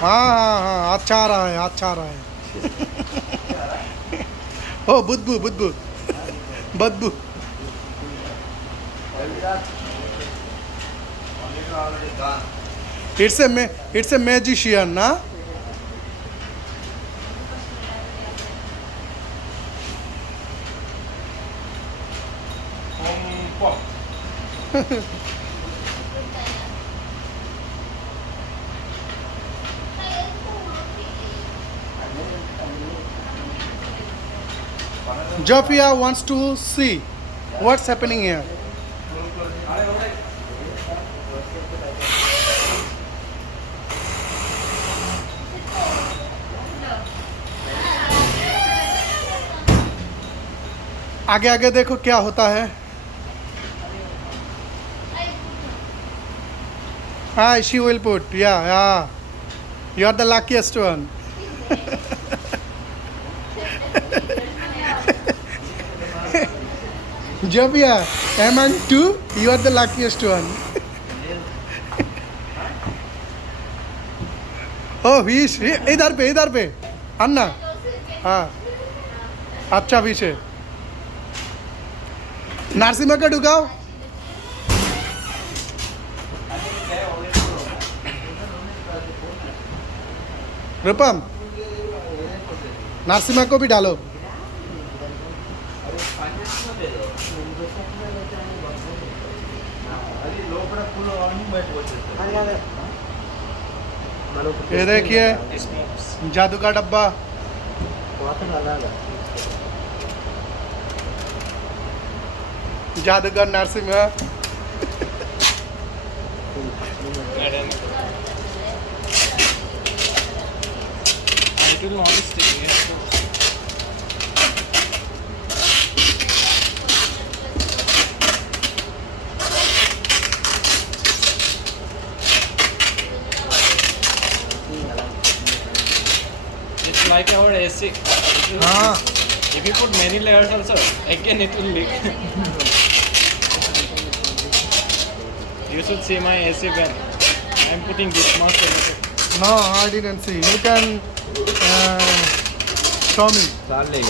हाँ हाँ हाँ, अच्छा आ रहा है, अच्छा आ रहा है। ओ बुद्धू बुद्धू बदबू। It's a magician, ना? Jafia wants to see what's happening here. आगे आगे देखो क्या होता है। हाँ, she will put, yeah. You are the luckiest one. Jafia, among two, you are the luckiest one. Oh, fish, इधर पे, अन्ना, हाँ, अच्छा fish है। नरसिम्हा का डुगाओ। रूपम, नरसिम्हा को भी डालो। ये देखिए जादू का डब्बा। जादूगर Narasimha. It will not stick. It's like our AC. हाँ, If you put many layers also, again it will leak. You should see my AC fan. I am putting this much in it. no, I didn't see. You can show me. చాలే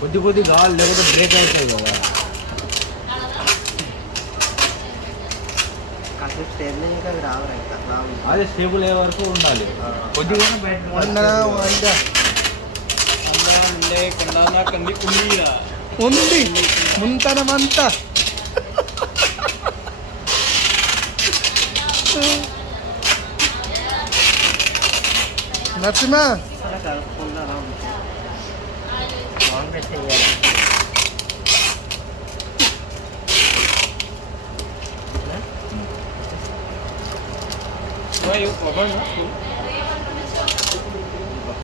కొద్ది గాలి లేకపోతే break అవుతాయి కదా. అదే stable అయ్యే వరకు ఉండాలి. కొద్దిగా अंदर ले कंडाना कंदी कुंडीरा. ఉంది ముంతనమంతా. Narasimha Why you cover no?